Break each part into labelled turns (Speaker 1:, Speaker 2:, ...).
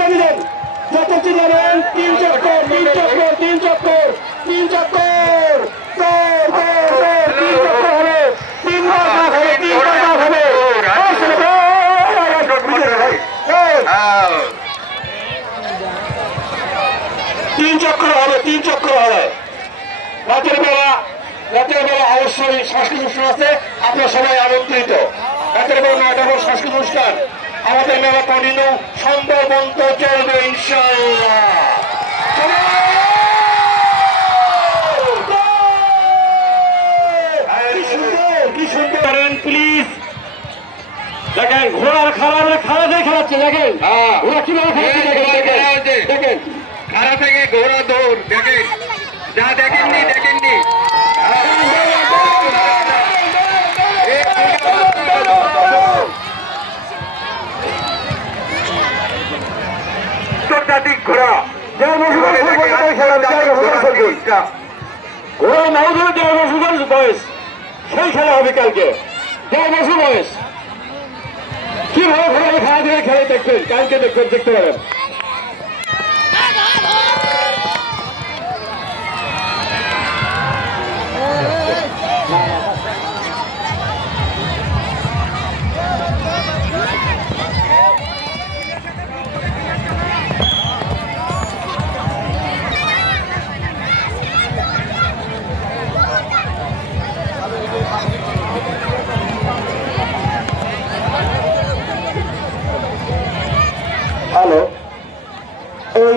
Speaker 1: দেন যত চিল্লাবেন তিন চক্কর তিন চক্কর তিন চক্কর তিন চক্কর। তিন চক্কর হবে। তিনবার কাজ হবে তিনবার কাজ হবে। তিন চক্কর হবে, তিন চক্কর হবে। রাতের বেলা রাতের বেলা অবশ্যই সাংস্কৃতিক অনুষ্ঠান আছে। আপনারা সবাই আমন্ত্রিত। রাতের বেলা নয়টা পর সাংস্কৃতিক অনুষ্ঠান। আমাদের মেলা কন্টিনিউ সম্ভবন্ত চলবে ইনশাল্লাহ প্লিজ দেখেন ঘোড়ার খারাপ খারাপ দিয়ে খেলাচ্ছে দেখেন।
Speaker 2: হ্যাঁ।
Speaker 1: ঘোড়া কীভাবে খেলাচ্ছে দেখেন
Speaker 2: ঘোড়া
Speaker 1: দেখেন।
Speaker 2: হচ্ছে। থেকে ঘোড়া দৌড় দেখেন। যা দেখেননি দেখেননি
Speaker 1: আন্তর্জাতিক ঘোড়া দেড় বছর বয়স পর্যন্ত খেলা দেড় পর্যন্ত। ঘোড়া। নাও ধরে দেড় বছর বয়স। সেই খেলা হবে কালকে। দেড় বছর বয়স কীভাবে ঘোড়া খেলা দিয়ে খেলে দেখবেন? কালকে দেখবেন দেখতে পারেন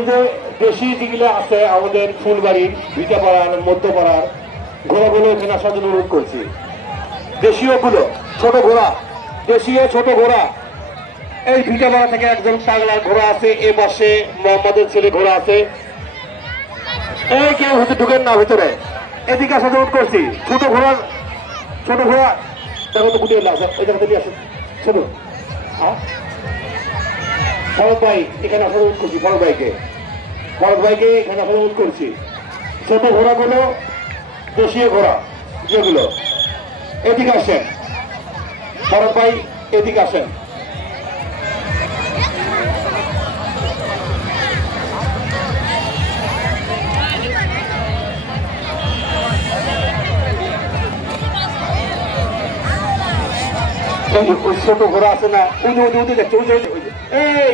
Speaker 1: যে দেশি যেগুলো আছে, আমাদের ফুলবাড়ির ভিটাপাড়ার মধ্যপাড়ার, ঘোড়াগুলো এখানে আসার জন্য অনুরোধ করছি। দেশীয়গুলো ছোট ঘোড়া, দেশীয় ছোট ঘোড়া। এই ভিটাপাড়া থেকে একজন পাগলার ঘোড়া আছে, এ পাশে মোহাম্মদের ছেলে ঘোড়া আছে। এই কেউ হতে ঢুকেন না ভিতরে। এদিকে আসার অনুরোধ করছি। ছোট ঘোড়ার ছোট ঘোড়া। দেখো তো গুটিয়ে আসে এই জায়গাতে নিয়ে আসে ছোট হ্যাঁ? ফরদ ভাই, এখানে আসার অনুরোধ করছি, ফরদ ভাইকে। ফরদ ভাইকে এখানে অনুরোধ করছি। ছোট ঘোড়াগুলো দেশীয় ঘোড়া, যেগুলো। এদিকে আসেন। ফরদ ভাই, এদিকে আসেন। ছোট ঘোড়া আছে না যে ওই যে দেখছ যে। এই!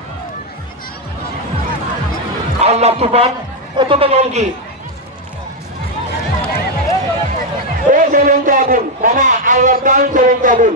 Speaker 1: আল্লাহ তুফান অতটা নাম কি? ও জ্বলন্ত আগুন মামা আল্লাহ দান জ্বলন্ত আগুন